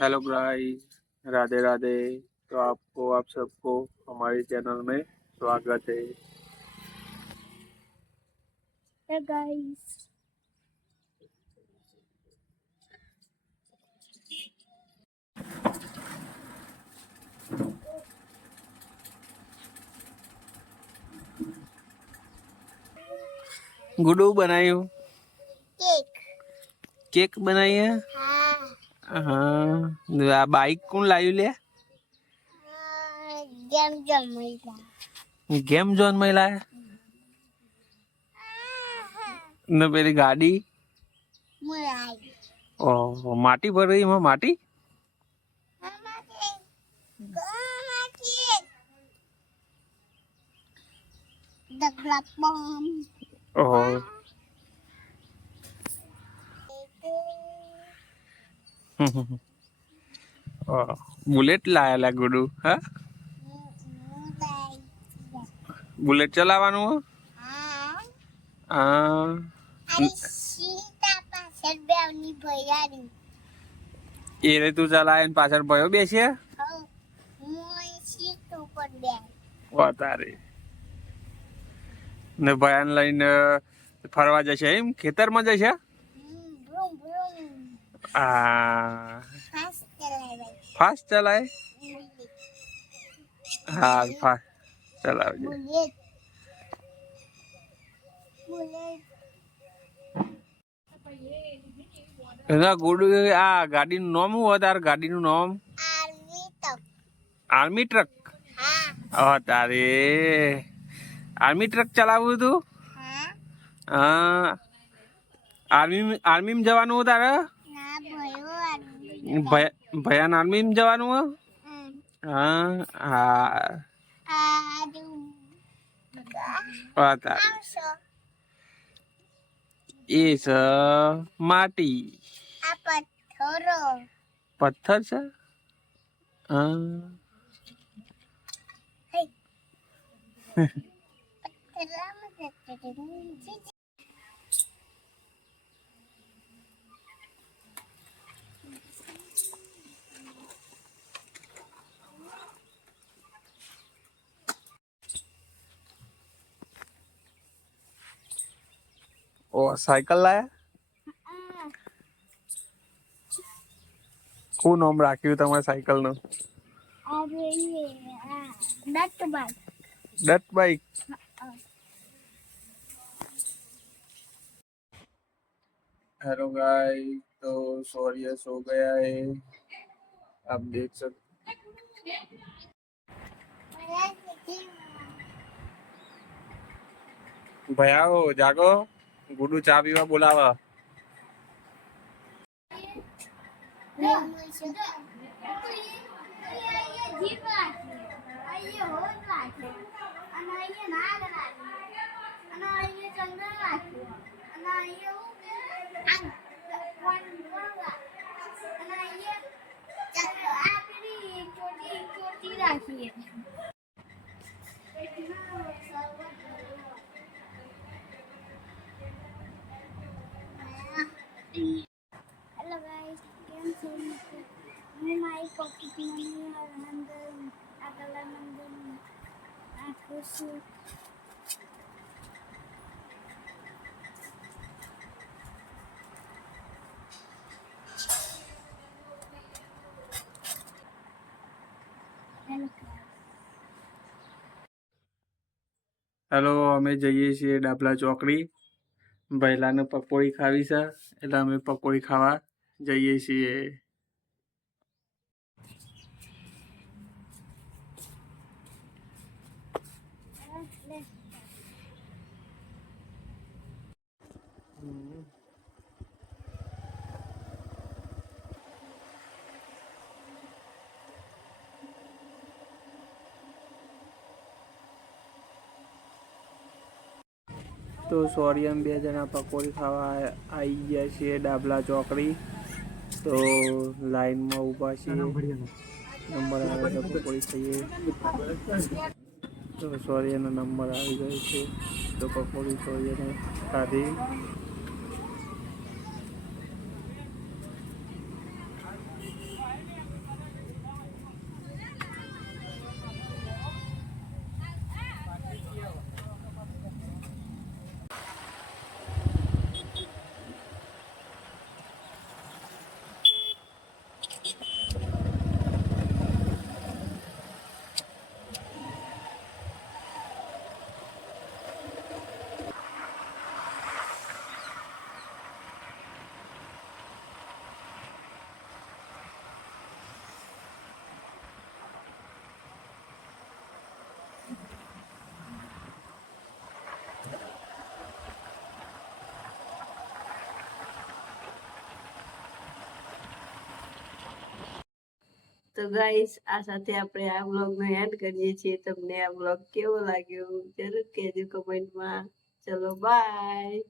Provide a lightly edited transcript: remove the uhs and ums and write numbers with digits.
Hello guys, Radhe Radhe. तो आपको आप सबको हमारी चैनल में स्वागत है। Hey guys, गुड्डू बनायू cake. केक बनाई है। हाँ, आ बाइक कौन लायू ले? Jam Jamila. गेम जोन में लाया न पेली गाड़ी। Mulai. ओह, माटी भर रही है माटी। Mama cake. Mama cake. The club bomb. Oh, bullet लाया ला गुड्डू। हाँ, बुलेट चलावानू हो? हाँ। अरे सीता पाછળ બેવની ભૈયારી એ રે તું ચલાય ને પાછળ ભયો બેસે હું સીટ ઉપર બે વાતારે ને ભયાન લઈને ફરવા જશે એમ ખેતરમાં જશે ભ્રૂમ ભ્રૂમ આ ફાસ્ટ ચલાવે ફાસ્ટ ચલાય હા ફાસ્ટ ચલાવજે બુલેટ બુલેટ એના ગુડુ આ ગાડીનું નામ શું હોય તાર ગાડીનું નામ આર્મી તક આર્મી ટ્રક હા તારે આર્મી ટ્રક ચલાવવું તું હા હા આર્મીમાં જવાનું હોય તારે ના ભયો આર્મી ભયાન આર્મીમાં જવાનું હોય હા હા આદુ તારે આવશો એ છે માટી આ પથ્થરો પથ્થર છે હા પથ્થરમાં જતી ઓ સાયકલ લાયા શું નામ રાખ્યું તમારા સાયકલ નું અરે દત્ત બાઈ डट बाइक। हेलो गाइस, तो सौर्य सो गया है, आप देख सकते। भैया हो जागो, गुडू चा पीवा बोलावा। Hello guys, કેમ છો? હું મારી પોકેટ મની અંદર આગળ અંદર નાખું છું. हेलो, અમે જઈએ છીએ ડાબલા ચોકડી, ભૈલાને પકોડી ખાવી છે એટલે અમે પકોડી ખાવા જઈએ છીએ. તો સોરી અમે બે જણા પકોડી ખાવા આવી ગયા છીએ ડાબલા ચોકડી. તો લાઈનમાં ઊભા છીએ, નંબર આવે તો પકોડી ખાઈએ. તો સોરીનો નંબર આવી ગયો છે તો પકોડી સોરીને ખાધી. તો ગાઈસ આ સાથે આપણે આ વ્લોગનો એન્ડ કરીએ છીએ. તમને આ વ્લોગ કેવો લાગ્યો જરૂર કહેજો કમેન્ટમાં. ચલો બાય.